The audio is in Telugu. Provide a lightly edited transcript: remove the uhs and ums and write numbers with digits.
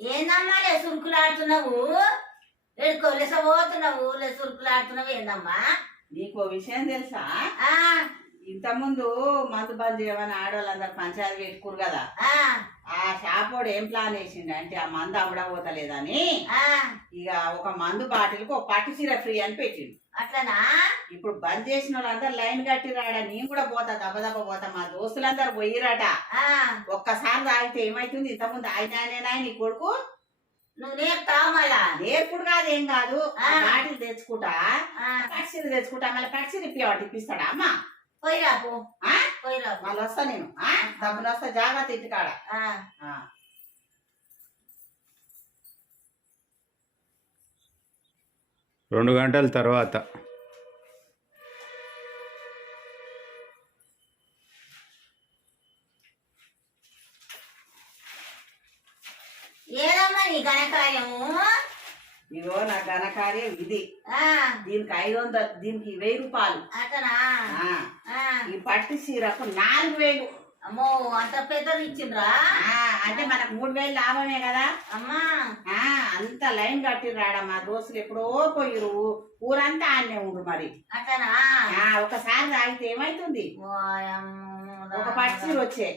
ఏందమ్మా లే సురుకులాడుతున్నావు? పోతున్నావు లే సురుకులాడుతున్నావు ఏందమ్మా? నీకు విషయం తెలుసా? ఆ ఇంతకుముందు మందు బంద్ చేయమని ఆడవాళ్ళందరూ పంచాయతీ పెట్టుకురు కదా. ఆ షాపోడు ఏం ప్లాన్ వేసిండు అంటే ఆ మందు అమ్మడబోతలేదని ఇక ఒక మందు బాటిల్కి ఒక పట్టు చీర ఫ్రీ అని పెట్టిండు. అట్లనా? ఇప్పుడు బంద్ చేసిన వాళ్ళందరూ లైన్ కట్టిరాడ. నేను కూడా పోతా, దెబ్బ పోతా. మా దోస్తులందరూ పోయిరాట. ఒక్కసారి తాగితే ఏమైతుంది? ఇంతకుముందు ఆయన నీ కొడుకు నువ్వు నేర్పుతావు మళ్ళా? నేర్పుడు కాదు, ఏం కాదు. బాటిల్ తెచ్చుకుంటా, పట్టు తెచ్చుకుంటా, మళ్ళీ పట్టు చీర ఇప్పిస్తాడా అమ్మా? పోయిరాపు పోయిరాపు. మళ్ళీ వస్తా నేను, డబ్బులు వస్తా, జాగ్రత్త ఇంటికాడ. 2 గంటల తర్వాత ఏదమ్మా నీ ఘనకార్యము? ఇగో నా ఘనకార్యం ఇది. దీనికి 500, దీనికి 1000 రూపాయలు. అతనా? ఈ పట్టు చీరకు 4000. అమ్మో, అంత పెద్దది ఇచ్చిండ్రా? అంటే మనకు 3000 లాభమే కదా అమ్మా. అంత లైన్ కట్టిరాడా. మా దోస్తులు ఎప్పుడో పోయిరు, ఊరంతా ఆన్నే ఉండు. మరి అతనా? ఒకసారి తాగితే ఏమైతుంది? ఒక పట్టు చీర వచ్చే.